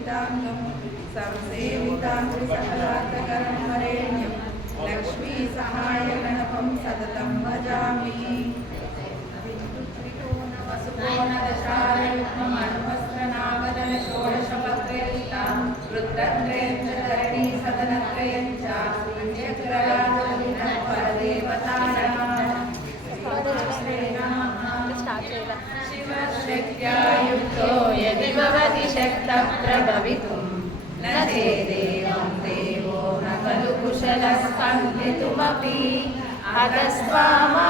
संसेवितांगं संसेविताङ्गुरिसहलार्थकरमरेण्यं लक्ष्मीसहायगणपं सततं भजामि षोडशपत्रयितां वृत्तत्रयं च धरणी सदनत्रयं च शक्त्यायुक्तो यदि भवति शक्तः प्रभवितुं न चेदेवं देवो न खलु कुशलः स्पन्दितुमपि अतस्त्वामा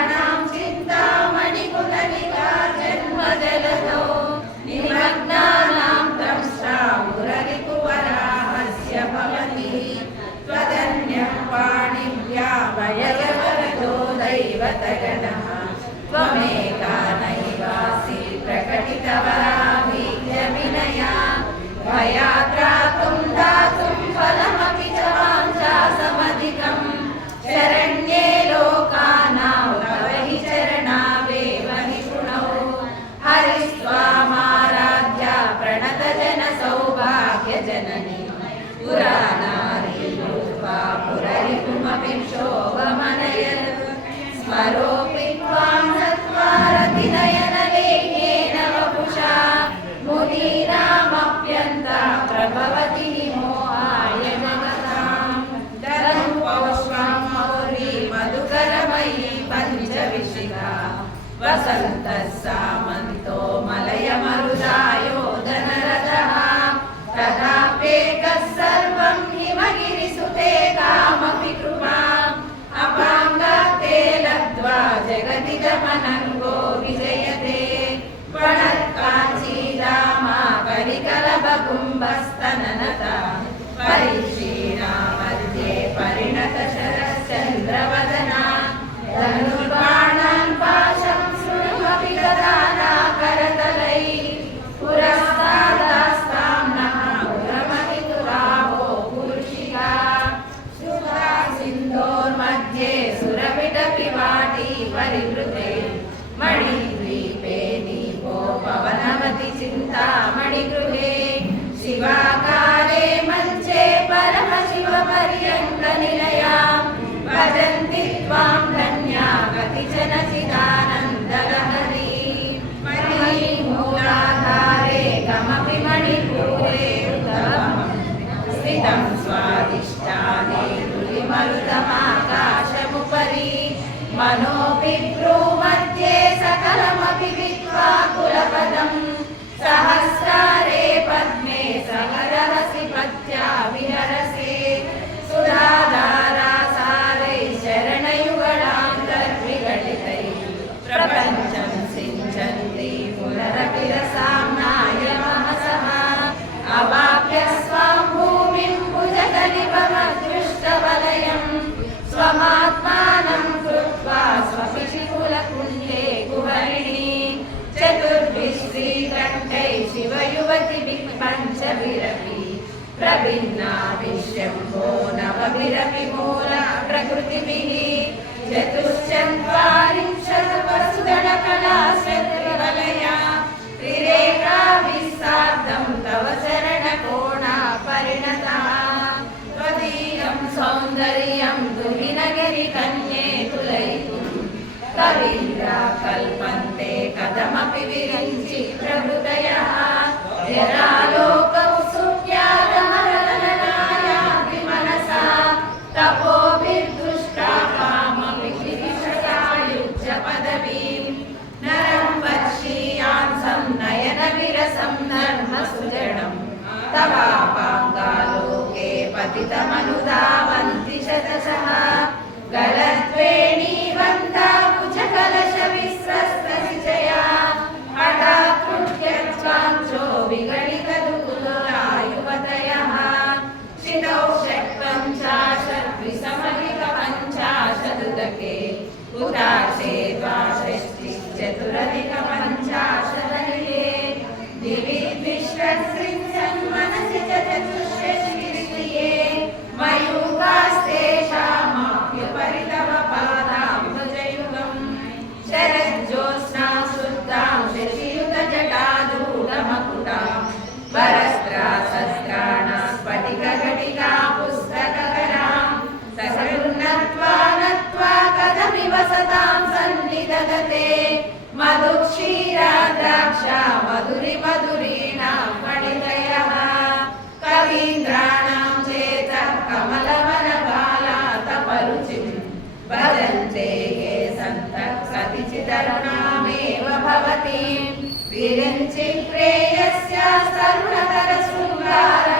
Bác 见 Guadalajara. मरुतमाकाशमुपरि मनोऽपि ब्रूमध्ये सकलमपि विद्वा कुलपदम् सह भिन्ना विश्वम्भो नवभिरपिमूल प्रकृतिभिः चतुश्चत्वारिंशत् वसुदलकला शत्रिवलया त्रिरेखाभिस्सार्धं तव चरणकोणा परिणता त्वदीयं सौन्दर्यं दुहिनगिरिकन्ये तुलयितुं कवि विरञ्चिप्रेयस्य सर्वतरशृङ्गार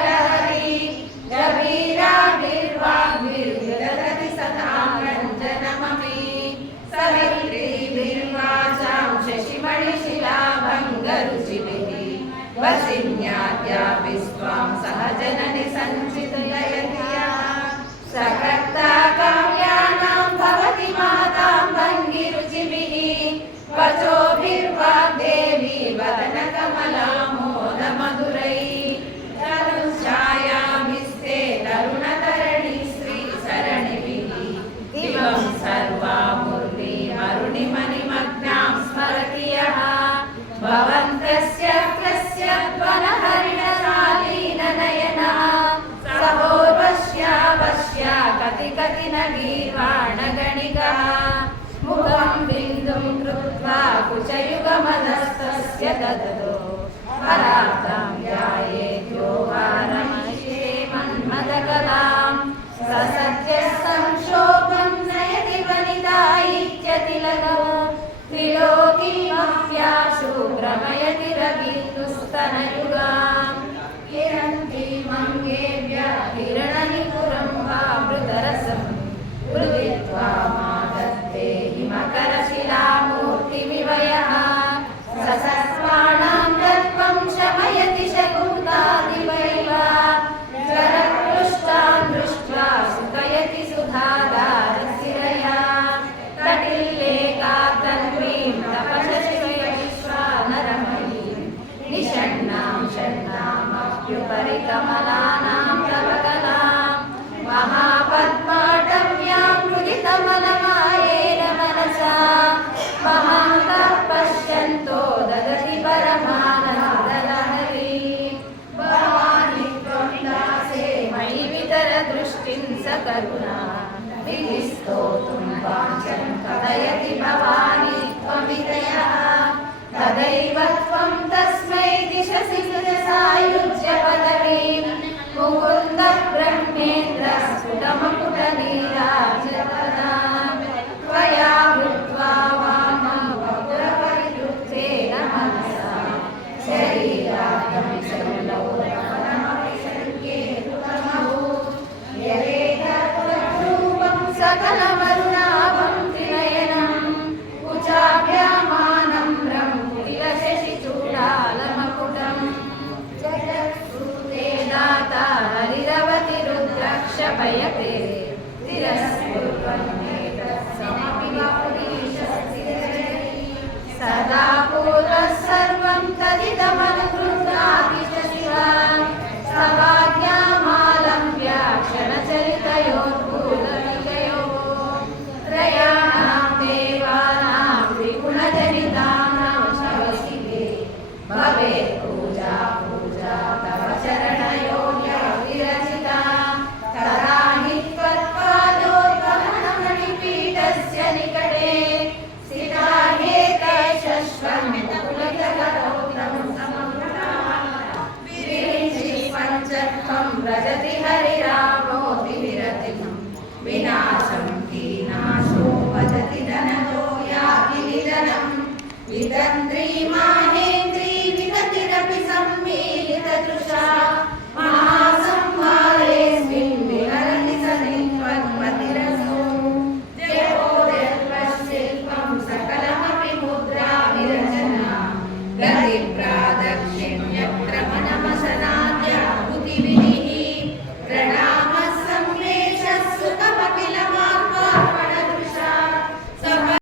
रजति हरिरामो विरतिम् विनाशं कीनाशो वदति धनतो याति निधनं वितन्द्रीमा